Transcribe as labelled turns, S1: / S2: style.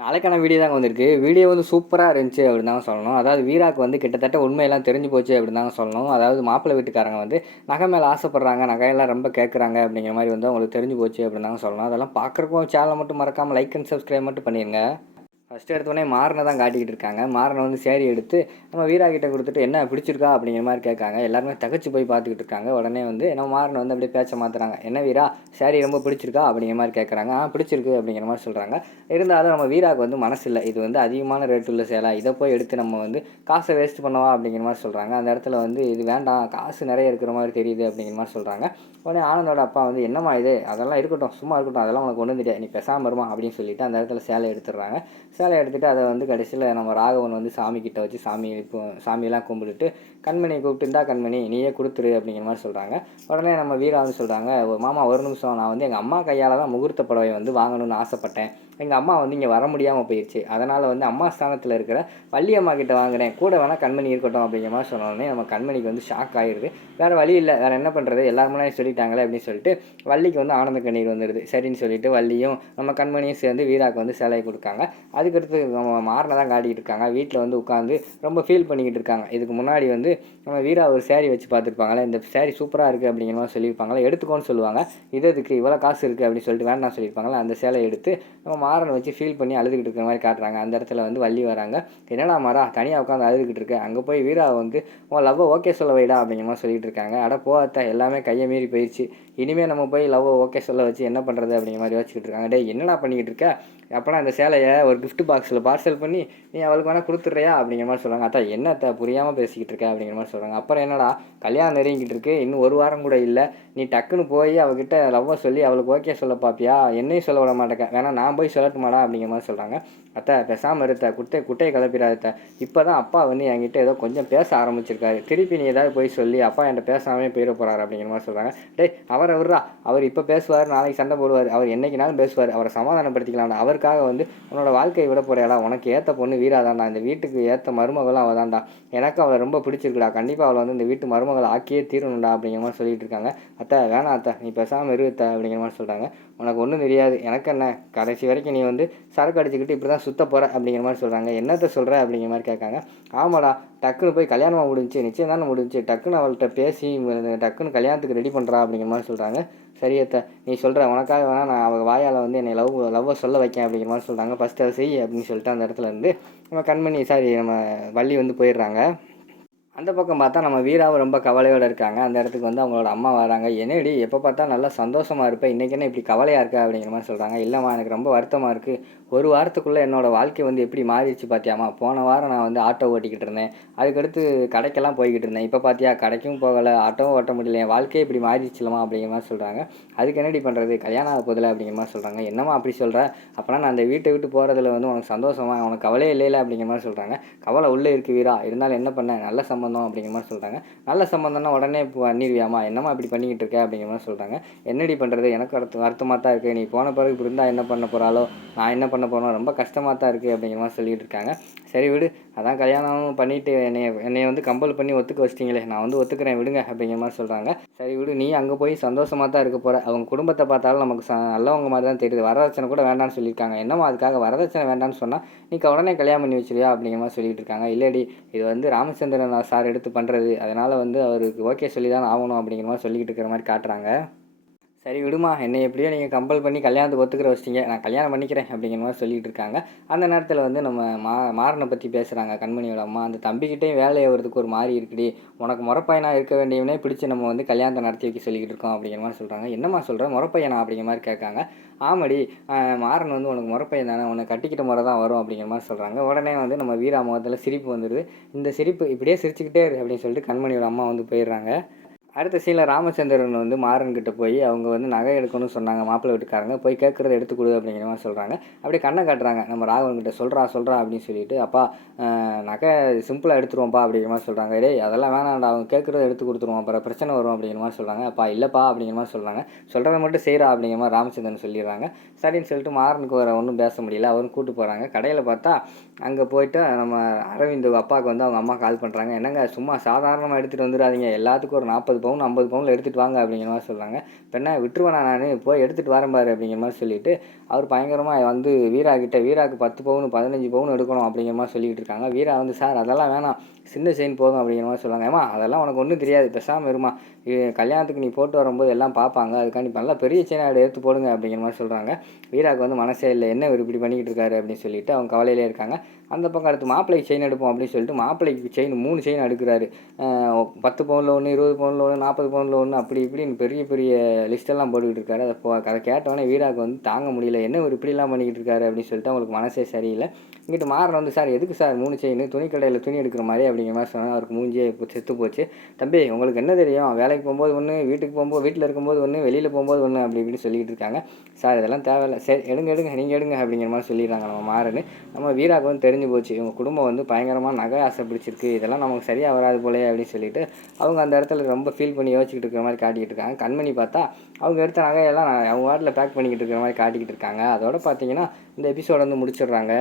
S1: நாளைக்கான வீடியோ தாங்க வந்திருக்கு. வீடியோ வந்து சூப்பராக இருந்துச்சு அப்படின்னு தாங்க சொல்லணும். அதாவது வீராக்கு வந்து கிட்டத்தட்ட உண்மையெல்லாம் தெரிஞ்சு போச்சு அப்படின்னு தாங்க சொல்லணும். அதாவது மாப்பிள்ளை வீட்டுக்காரங்க வந்து நகை மேலே ஆசைப்படுறாங்க நகையெல்லாம் ரொம்ப கேட்குறாங்க அப்படிங்கிற மாதிரி வந்து அவங்களுக்கு தெரிஞ்சு போச்சு அப்படின்னு தாங்க சொல்லணும். அதெல்லாம் பார்க்குறக்கும் சேனலை மட்டும் மறக்காமல் லைக் அண்ட் சப்ஸ்கிரைப் மட்டும் பண்ணிடுங்க ஃபஸ்ட்டு எடுத்தோடனே மாறனை தான் காட்டிக்கிட்டு இருக்காங்க. மாறனை வந்து சேரி எடுத்து நம்ம வீரா கிட்ட கொடுத்துட்டு என்ன பிடிச்சிருக்கா? அப்படிங்கிற மாதிரி கேட்காங்க. எல்லாருமே தகச்சு போய் பார்த்துக்கிட்டு இருக்காங்க. உடனே வந்து நம்ம மாறனை வந்து அப்படியே பேச்ச மாற்றுறாங்க என்ன வீரா சேரீ ரொம்ப பிடிச்சிருக்கா? அப்படிங்கிற மாதிரி கேட்குறாங்க. ஆ பிடிச்சிருக்கு அப்படிங்கிற மாதிரி சொல்கிறாங்க இருந்தாலும் நம்ம வீராவுக்கு வந்து மனசு இல்லை. இது வந்து அதிகமான ரேட் உள்ள சேலா. இதை போய் எடுத்து நம்ம வந்து காசை வேஸ்ட் பண்ணவா? அப்படிங்கிற மாதிரி சொல்கிறாங்க அந்த இடத்துல வந்து இது வேண்டாம். காசு நிறைய இருக்கிற மாதிரி தெரியுது அப்படிங்கிற மாதிரி சொல்கிறாங்க உடனே ஆனந்தோட அப்பா வந்து என்னம்மா இது? அதெல்லாம் இருக்கட்டும். சும்மா இருக்கட்டும். அதெல்லாம் உனக்கு ஒன்றும் தெரியாது. நீ பேசாமல் வருமா அப்படின்னு சொல்லிட்டு அந்த இடத்துல சேலை எடுத்துடுறாங்க. சேலை எடுத்துகிட்டு அதை வந்து கடைசியில் நம்ம ராகவன் வந்து சாமி கிட்ட வச்சு சாமி இப்போ சாமியெல்லாம் கும்பிட்டுட்டு கண்மணியை கூப்பிட்டு இருந்தா கண்மணி நீயே கொடுத்துரு அப்படிங்கிற மாதிரி சொல்கிறாங்க உடனே நம்ம வீரா வந்து சொல்கிறாங்க மாமா ஒரு நிமிஷம் நான் வந்து எங்கள் அம்மா கையால் தான் முகூர்த்த புடவை வந்து வாங்கணும்னு ஆசைப்பட்டேன். எங்கள் அம்மா வந்து இங்கே வர முடியாமல் போயிடுச்சு அதனால் வந்து அம்மா ஸ்தானத்தில் இருக்கிற வள்ளியம்மா கிட்ட வாங்குறேன். கூட வேணால் கண்மணி இருக்கட்டும் அப்படிங்கிற மாதிரி சொன்னோடனே நம்ம கண்மணிக்கு வந்து ஷாக் ஆகிடுது வேறு வழி இல்லை. வேறு என்ன பண்ணுறது எல்லாரும் முன்னாடி சொல்லிட்டாங்களே அப்படின்னு சொல்லிட்டு வள்ளிக்கு வந்து ஆனந்த கண்ணீர் வந்துடுது சரின்னு சொல்லிட்டு வள்ளியும் நம்ம கண்மணியும் சேர்ந்து வீராக்கு வந்து சேலையை கொடுக்காங்க. அதுக்கு அதுக்கடுத்து மாறனை தான் காட்டிகிட்டு இருக்காங்க. வீட்டில் வந்து உட்காந்து ரொம்ப ஃபீல் பண்ணிக்கிட்டு இருக்காங்க. இதுக்கு முன்னாடி வந்து நம்ம வீரா ஒரு சேரீ வச்சு பார்த்துருப்பாங்களே இந்த சேரீ சூப்பராக இருக்குது அப்படிங்கிற மாதிரி சொல்லியிருப்பாங்களே எடுத்துக்கோன்னு சொல்லுவாங்க. இது இதுக்கு இவ்வளோ காசு இருக்குது அப்படின்னு சொல்லிட்டு வேண்டாம் சொல்லியிருப்பாங்களே அந்த சேலை எடுத்து நம்ம மாறனை வச்சு ஃபீல் பண்ணி அழுதுகிட்டு இருக்கிற மாதிரி காட்டுறாங்க. அந்த இடத்துல வந்து வள்ளி வராங்க. என்னடா மாறா தனியாக உட்காந்து அழுதுகிட்டு இருக்கேன் அங்கே போய் வீரா வந்து உன் லவ்வை ஓகே சொல்ல வைடா அப்படிங்கிற மாதிரி சொல்லிட்டு இருக்காங்க. அட போத்த எல்லாமே கையை மீறி போயிடுச்சு இனிமேல் நம்ம போய் லவ்வை ஓகே சொல்ல வச்சு என்ன பண்ணுறது அப்படிங்கிற மாதிரி வச்சுக்கிட்டு இருக்காங்க. டேய் என்னடா பண்ணிக்கிட்டு இருக்க? அப்போனா அந்த சேலையை ஒரு கிஃப்ட் பாக்ஸில் பார்சல் பண்ணி நீ அவளுக்கு வேணால் கொடுத்துட்றியா? அப்படிங்கிற மாதிரி சொல்கிறாங்க அதான் என்னத்தை புரியாமல் பேசிக்கிட்டு இருக்க? அப்படிங்கிற மாதிரி சொல்கிறாங்க அப்புறம் என்னடா கல்யாணம் நெருங்கிட்டு இருக்கு. இன்னும் ஒரு வாரம் கூட இல்லை. நீ டக்குன்னு போய் அவகிட்ட லவ்வை சொல்லி அவளுக்கு ஓகே சொல்ல பார்ப்பியா என்னையும் சொல்ல விட மாட்டேங்க வேணா நான் போய் சொல்லட்டுமாடா? அப்படிங்கிற மாதிரி சொல்கிறாங்க அத்தை பேசாமல் இருத்த குட்டை குட்டையை கிளப்பிடாத இப்போ தான் அப்பா வந்து என்கிட்ட ஏதோ கொஞ்சம் பேச ஆரம்பிச்சிருக்காரு. திருப்பி நீ ஏதாவது போய் சொல்லி அப்பா என்கிட்ட பேசாமே போயிட போகிறாரு அப்படிங்கிற மாதிரி சொல்கிறாங்க டேய் அவரை விட்றா. அவர் இப்போ பேசுவார் நாளைக்கு சண்டை போடுவார். அவர் என்னைக்குனாலும் பேசுவார். அவரை சமாதானப்படுத்திக்கலாம் அவருக்காக வந்து உன்னோட வாழ்க்கையை விட போறியாடா. உனக்கு ஏற்ற பொண்ணு வீரா தான்டா இந்த வீட்டுக்கு ஏற்ற மருமகளும் அவள் தான்டா எனக்கு அவளை ரொம்ப பிடிச்சிருக்குடா. கண்டிப்பாக அவளை வந்து இந்த வீட்டு மருமகளை ஆக்கியே தீரணும்டா அப்படிங்கிற மாதிரி சொல்லிட்டு இருக்காங்க. அத்தை வேணாம் அத்தை. நீ பேசாமல் இருத்த அப்படிங்கிற மாதிரி சொல்கிறாங்க உனக்கு ஒன்றும் தெரியாது. எனக்கு என்ன? கடைசி வரைக்கும் நீ வந்து சரக்கு அடிச்சுக்கிட்டு இப்படி தான் சுத்த போகிற அப்படிங்கிற மாதிரி சொல்கிறாங்க என்னத்தை சொல்கிற அப்படிங்கிற மாதிரி கேட்காங்க. ஆமாடா டக்குன்னு போய் கல்யாணமாக முடிஞ்சு நிச்சயம் தானே முடிஞ்சு டக்குன்னு அவள்கிட்ட பேசி டக்குன்னு கல்யாணத்துக்கு ரெடி பண்ணுறா அப்படிங்கிற மாதிரி சொல்கிறாங்க சரியத்த நீ சொல்கிற உனக்காக வேணால் நான் அவள் வாயால் வந்து என்னை லவ் லவ்வை சொல்ல வைக்கேன் அப்படிங்கிற மாதிரி சொல்கிறாங்க ஃபஸ்ட்டு அதை செய் அப்படின்னு சொல்லிட்டு அந்த இடத்துல இருந்து நம்ம கண்மணி சாரி நம்ம வள்ளி வந்து போயிடுறாங்க. அந்த பக்கம் பார்த்தா நம்ம வீராவை ரொம்ப கவலையோடு இருக்காங்க. அந்த இடத்துக்கு வந்து அவங்களோட அம்மா வராங்க. என்னடி எப்போ பார்த்தா நல்லா சந்தோஷமாக இருப்பேன் இன்றைக்கி என்ன இப்படி கவலையாக இருக்கா? அப்படிங்கிற மாதிரி சொல்கிறாங்க இல்லைம்மா எனக்கு ரொம்ப வருத்தமாக இருக்குது ஒரு வாரத்துக்குள்ளே என்னோடய வாழ்க்கை வந்து எப்படி மாறிடுச்சு பார்த்தியாமா போன வாரம் நான் வந்து ஆட்டோ ஓட்டிக்கிட்டு இருந்தேன். அதுக்கடுத்து கடைக்கெல்லாம் போய்கிட்டு இருந்தேன். இப்போ பார்த்தியா கடைக்கும் போகலை ஆட்டோவும் ஓட்ட முடியல. என் வாழ்க்கையே இப்படி மாறிடுச்சுலமா அப்படிங்கிற மாதிரி சொல்கிறாங்க அதுக்கு என்னடி பண்ணுறது கல்யாணம் ஆக போதில்லை அப்படிங்கிற மாதிரி சொல்கிறாங்க என்னம்மா அப்படி சொல்கிற அப்போனா நான் அந்த வீட்டை விட்டு போகிறதுல வந்து உனக்கு சந்தோஷமா உனக்கு கவலையே இல்லையில அப்படிங்கிற மாதிரி சொல்கிறாங்க கவலை உள்ளே இருக்கு வீரா. இருந்தாலும் என்ன பண்ண? நல்ல சம்பந்தம் அப்படிங்கிற மாதிரி சொல்கிறாங்க நல்ல சம்மந்தம்னா உடனே இப்போ பண்ணிடுவியாமா என்னம்மா இப்படி பண்ணிக்கிட்டு இருக்க அப்படிங்கிற மாதிரி சொல்கிறாங்க என்னடி பண்ணுறது எனக்கு அடுத்து வருத்தமாக தான் இருக்குது நீ போன பிறகு இப்படி இருந்தால் என்ன பண்ண போகிறாளோ நான் என்ன பண்ண போகிறோம் ரொம்ப கஷ்டமாக தான் இருக்குது அப்படிங்கிற மாதிரி சொல்லிகிட்டு இருக்காங்க. சரி விடு அதான் கல்யாணம் பண்ணிவிட்டு என்னை என்னை வந்து கம்பல் பண்ணி ஒத்துக்க வச்சிட்டிங்களே நான் வந்து ஒத்துக்கிறேன் விடுங்க அப்படிங்கிற மாதிரி சொல்கிறாங்க சரி விடு நீ அங்கே போய் சந்தோஷமாக தான் இருக்க போகிற அவங்க குடும்பத்தை பார்த்தாலும் நமக்கு ச நல்லவங்க மாதிரி தான் தெரியுது. வரதட்சணை கூட வேண்டாம்னு சொல்லியிருக்காங்க. என்னமோ அதுக்காக வரதட்சணை வேண்டாம்னு சொன்னால் நீ உடனே கல்யாணம் பண்ணி வச்சிருவியா அப்படிங்கிற மாதிரி சொல்லிகிட்டு இருக்காங்க. இல்லடி இது வந்து ராமச்சந்திரன் சார் எடுத்து பண்ணுறது அதனால் வந்து அவருக்கு ஓகே சொல்லி தான் ஆகணும் அப்படிங்கிற மாதிரி சொல்லிக்கிட்டு இருக்கிற மாதிரி காட்டுறாங்க. சரி விடுமா என்னை எப்படியோ நீங்கள் கம்பல் பண்ணி கல்யாணத்துக்கு ஒத்துக்கிற வச்சிட்டிங்க. நான் கல்யாணம் பண்ணிக்கிறேன் அப்படிங்கிற மாதிரி சொல்லிட்டு இருக்காங்க. அந்த நேரத்தில் வந்து நம்ம மா மாறனை பற்றி பேசுகிறாங்க கண்மணியோட அம்மா. அந்த தம்பிக்கிட்டையும் வேலை ஆகிறதுக்கு ஒரு மாதிரி இருக்குடி. உனக்கு முறப்பையனாக இருக்க வேண்டியவனே பிடிச்சி நம்ம வந்து கல்யாணத்தை நடத்தி வைக்க சொல்லிக்கிட்டு இருக்கோம் அப்படிங்கிற மாதிரி சொல்கிறாங்க என்னம்மா சொல்கிற முறப்பையனா அப்படிங்கிற மாதிரி கேட்காங்க. ஆமாடி மாறன் வந்து உனக்கு முறப்பையன் தானே. உன்னை கட்டிக்கிட்ட முறை தான் வரும் அப்படிங்கிற மாதிரி சொல்கிறாங்க உடனே வந்து நம்ம வீரா முகத்தில் சிரிப்பு வந்துடுது இந்த சிரிப்பு இப்படியே சிரிச்சுக்கிட்டே இரு அப்படின்னு சொல்லிட்டு கண்மணியோட அம்மா வந்து போயிடுறாங்க. அடுத்த சீனில் ராமச்சந்திரன் வந்து மாறன் கிட்ட போய் அவங்க வந்து நகை எடுக்கணும்னு சொன்னாங்க. மாப்பிள்ளை வீட்டுக்காரங்க போய் கேட்குறத எடுத்து கொடு அப்படிங்கிற மாதிரி சொல்கிறாங்க அப்படியே கண்ணை காட்டுறாங்க. நம்ம ராகவன் கிட்ட சொல்கிறா சொல்கிறா அப்படின்னு சொல்லிட்டு அப்பா நகை சிம்பிளாக எடுத்துருவோம்ப்பா அப்படிங்கிற மாதிரி சொல்கிறாங்க டேய் அதெல்லாம் வேணாம்டா. அவங்க கேட்குறத எடுத்து கொடுத்துருவோம். அப்புறம் பிரச்சனை வரும் அப்படிங்கிற மாதிரி சொல்கிறாங்க அப்பா இல்லைப்பா அப்படிங்கிற மாதிரி சொல்கிறாங்க சொல்கிறத மட்டும் செய்கிறா அப்படிங்கிற மாதிரி ராமச்சந்திரன் சொல்லிடுறாங்க. சரின்னு சொல்லிட்டு மாறனுக்கு வர ஒன்றும் பேச முடியல. அவரும் கூட்டு போகிறாங்க கடையில் பார்த்தா அங்கே போயிட்டு நம்ம அரவிந்த் அப்பாவுக்கு வந்து அவங்க அம்மா கால் பண்ணுறாங்க என்னங்க சும்மா சாதாரணமாக எடுத்துகிட்டு வந்துடாதீங்க. எல்லாத்துக்கும் ஒரு நாற்பது பவுன் ஐம்பது பவுனில் எடுத்துகிட்டு வாங்க அப்படிங்கிற மாதிரி சொல்கிறாங்க பெண்ணை விட்டுருவேண்ணா நான்? போய் எடுத்துகிட்டு வரேன் பாரு அப்படிங்கிற மாதிரி சொல்லிட்டு அவர் பயங்கரமாக வந்து வீரா கிட்ட வீராக்கு பத்து பவுன் பதினஞ்சு பவுன் எடுக்கணும் அப்படிங்கிற மாதிரி சொல்லிக்கிட்டு இருக்காங்க. வீரா வந்து சார் அதெல்லாம் வேணாம். சின்ன செயின் போதும் அப்படிங்கிற மாதிரி சொல்லுவாங்க ஏமா அதெல்லாம் உனக்கு ஒன்றும் தெரியாது. பெசாமல் இருமா. கல்யாணத்துக்கு நீ போட்டு வரும்போது எல்லாம் பார்ப்பாங்க அதுக்காண்டி நல்லா பெரிய செயினை எடுத்து போடுங்க அப்படிங்கிற மாதிரி சொல்கிறாங்க வீராக்கு வந்து மனசே இல்லை. என்ன இவர் இப்படி பண்ணிக்கிட்டு இருக்காரு அப்படின்னு சொல்லிட்டு அவங்க கவலையிலே இருக்காங்க. அந்த பக்கம் அடுத்து மாப்பிள்ளைக்கு செயின் எடுப்போம் அப்படின்னு சொல்லிட்டு மாப்பிள்ளைக்கு செயின் மூணு செயின் எடுக்கிறாரு. பத்து பவுனில் ஒன்று இருபது பவுனில் ஒன்று நாற்பது பவுனில் ஒன்று அப்படி இப்படின்னு பெரிய பெரிய லிஸ்ட்டெல்லாம் போட்டுக்கிட்டு இருக்காரு. அதை போ அதை கேட்டவொடனே வீராக்கு வந்து தாங்க முடியல. என்ன இவர் இப்படிலாம் பண்ணிக்கிட்டு இருக்காரு அப்படின்னு சொல்லிட்டு அவங்களுக்கு மனசே சரியில்லை. இங்கிட்டு மாறன் வந்து சார் எதுக்கு சார் மூணு செயின்? துணி கடையில் துணி எடுக்கிற மாதிரி அப்படிங்கிற மாதிரி சொன்னால் அவருக்கு மூஞ்சியே இப்போ செத்து போச்சு. தம்பி உங்களுக்கு என்ன தெரியும்? வேலைக்கு போகும்போது ஒன்று வீட்டுக்கு போகும்போது வீட்டில் இருக்கும்போது ஒன்று வெளியில் போகும்போது ஒன்று அப்படி இப்படின்னு சொல்லிகிட்டு இருக்காங்க. சார் இதெல்லாம் தேவையில்லை. சரி எடுங்க எடுங்க நீங்கள் எடுங்க அப்படிங்கிற மாதிரி சொல்லிடுறாங்க நம்ம மாறன்னு நம்ம வீராவுக்கு வந்து தெரிஞ்சு போச்சு. இவங்க குடும்பம் வந்து பயங்கரமாக நகை ஆசை பிடிச்சிருக்கு. இதெல்லாம் நமக்கு சரியாக வராது போலயே அப்படின்னு சொல்லிட்டு அவங்க அந்த இடத்துல ரொம்ப ஃபீல் பண்ணி யோசிச்சுட்டு இருக்கிற மாதிரி காட்டிக்கிட்டு இருக்காங்க. கண்மணி பார்த்தா அவங்க எடுத்த நகையெல்லாம் அவங்க வாட்டில் பேக் பண்ணிக்கிட்டு இருக்கிற மாதிரி காட்டிக்கிட்டு இருக்காங்க. அதோட பார்த்தீங்கன்னா இந்த எபிசோட வந்து முடிச்சிடுறாங்க.